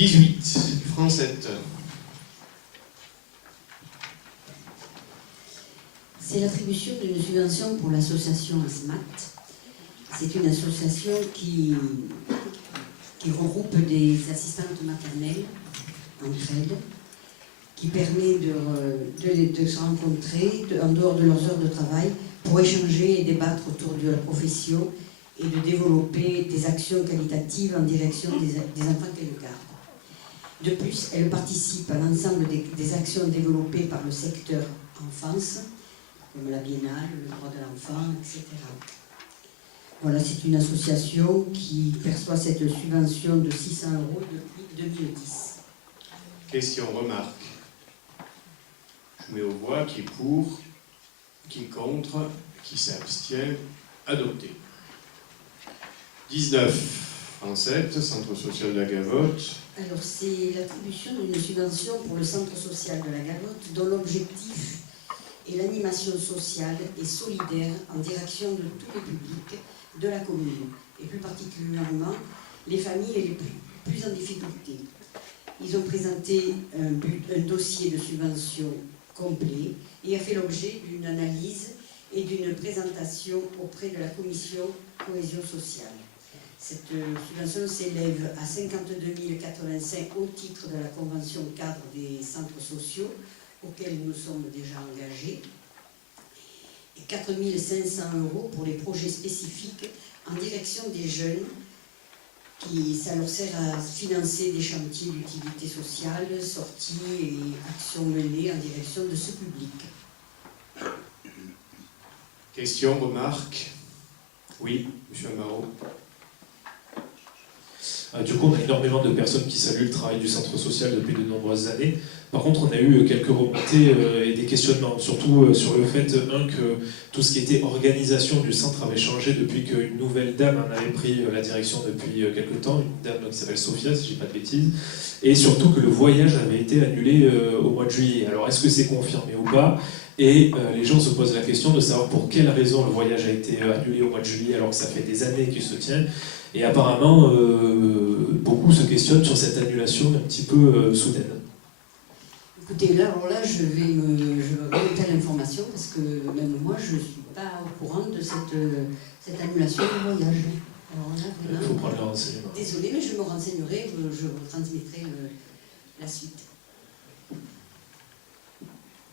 18, Francette. C'est l'attribution d'une subvention pour l'association ASMAT. C'est une association qui regroupe des assistantes maternelles entre elles, qui permet de se rencontrer en dehors de leurs heures de travail pour échanger et débattre autour de la profession et de développer des actions qualitatives en direction des enfants qu'elles gardent. De plus, elles participent à l'ensemble des actions développées par le secteur enfance, comme la biennale, le droit de l'enfant, etc. Voilà, c'est une association qui perçoit cette subvention de 600 € depuis 2010. Question, remarque. Je mets aux voix qui est pour, qui est contre, qui s'abstient, adopté. 19, Francette, Centre social de la Gavotte. Alors, c'est l'attribution d'une subvention pour le Centre social de la Gavotte, dont l'objectif est l'animation sociale et solidaire en direction de tous les publics de la commune, et plus particulièrement les familles les plus en difficulté. Ils ont présenté un dossier de subvention complet et a fait l'objet d'une analyse et d'une présentation auprès de la commission cohésion sociale. Cette subvention s'élève à 52 085 au titre de la convention cadre des centres sociaux auxquels nous sommes déjà engagés et 4 500 € pour les projets spécifiques en direction des jeunes. Ça leur sert à financer des chantiers d'utilité sociale, sorties et actions menées en direction de ce public. Question, remarque. Oui, M. Amaro. Du coup, on a énormément de personnes qui saluent le travail du centre social depuis de nombreuses années. Par contre, on a eu quelques remontées et des questionnements, surtout sur le fait, que tout ce qui était organisation du centre avait changé depuis qu'une nouvelle dame en avait pris la direction depuis quelques temps, une dame qui s'appelle Sophia, si je ne dis pas de bêtises, et surtout que le voyage avait été annulé au mois de juillet. Alors, est-ce que c'est confirmé ou pas ? Et les gens se posent la question de savoir pour quelle raison le voyage a été annulé au mois de juillet alors que ça fait des années qu'il se tient. Et apparemment, beaucoup se questionnent sur cette annulation un petit peu soudaine. Écoutez, là, je vais remonter à l'information parce que même moi, je ne suis pas au courant de cette annulation du voyage. Alors là, vraiment, Il faut prendre le renseignement. Désolée, mais je me renseignerai, je vous transmettrai la suite.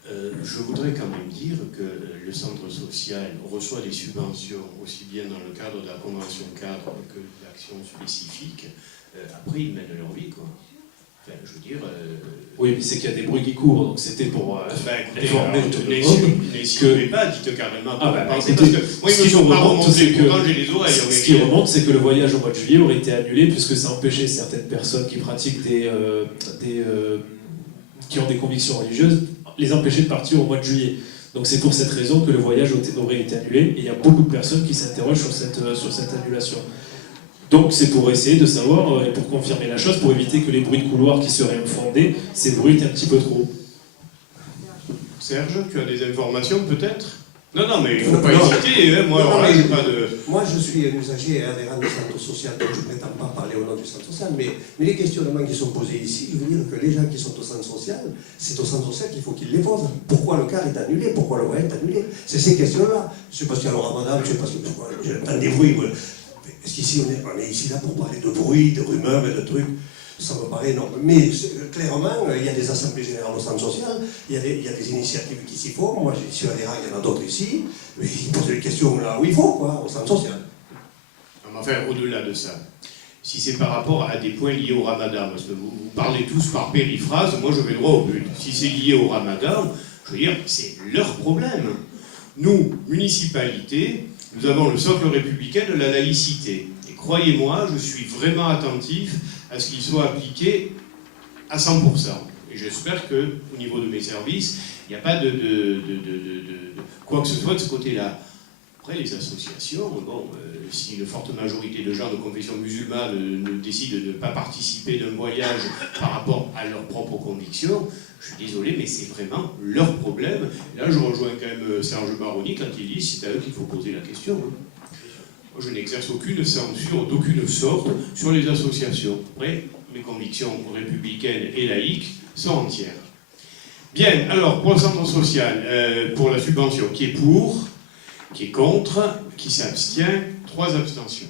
Je voudrais quand même dire que le centre social reçoit des subventions aussi bien dans le cadre de la convention cadre que d'actions spécifiques. Après, ils mènent leur vie, quoi. Enfin, je veux dire... Oui, mais c'est qu'il y a des bruits qui courent, donc c'était pour informer tout le monde. N'hésitez pas, dites carrément Ah, bah, pensez, écoutez, parce que moi, ce ils me qui sont pas remonte, remontés c'est que- pourtant j'ai les oreilles. Ce qui remonte, c'est que le voyage au mois de juillet aurait été annulé puisque ça empêchait certaines personnes qui pratiquent qui ont des convictions religieuses, les empêcher de partir au mois de juillet. Donc c'est pour cette raison que le voyage aurait été annulé, et il y a beaucoup de personnes qui s'interrogent sur cette annulation. Donc c'est pour essayer de savoir, et pour confirmer la chose, pour éviter que les bruits de couloir qui seraient infondés s'ébruitent un petit peu trop. Serge, tu as des informations peut-être ? Non, mais il ne faut pas hésiter, hein, moi, alors là, j'ai pas de... Moi, je suis un usager et adhérent du centre social, donc je ne prétends pas parler au nom du centre social, mais les questionnements qui sont posés ici, je veux dire que les gens qui sont au centre social, c'est au centre social qu'il faut qu'ils les posent. Pourquoi le car est annulé ? Pourquoi le voyage est annulé ? C'est ces questions-là. Je ne sais pas si alors Ramadan, je ne sais pas si j'entends des bruits. Parce qu'ici, on est ici là pour parler de bruit, de rumeurs et de trucs. Ça me paraît énorme. Mais clairement, il y a des assemblées générales au centre social, il y a des initiatives qui s'y font. Moi, je suis adhérent, il y en a d'autres ici. Mais ils posent les questions là où il faut, quoi, au centre social. Enfin, au-delà de ça, si c'est par rapport à des points liés au ramadan, parce que vous parlez tous par périphrase, moi je vais droit au but. Si c'est lié au ramadan, je veux dire, c'est leur problème. Nous, municipalité, nous avons le socle républicain de la laïcité. Et croyez-moi, je suis vraiment attentif à ce qu'il soit appliqué à 100%. Et j'espère qu'au niveau de mes services, il n'y a pas de quoi que ce soit de ce côté-là. Après, les associations, si une forte majorité de gens de confession musulmane décident de ne pas participer d'un voyage par rapport à leurs propres convictions, je suis désolé, mais c'est vraiment leur problème. Et là, je rejoins quand même Serge Baroni quand il dit c'est à eux qu'il faut poser la question. Moi, je n'exerce aucune censure d'aucune sorte sur les associations. Après, mes convictions républicaines et laïques sont entières. Bien, alors pour le centre social, pour la subvention, qui est pour, qui est contre, qui s'abstient, 3 abstentions.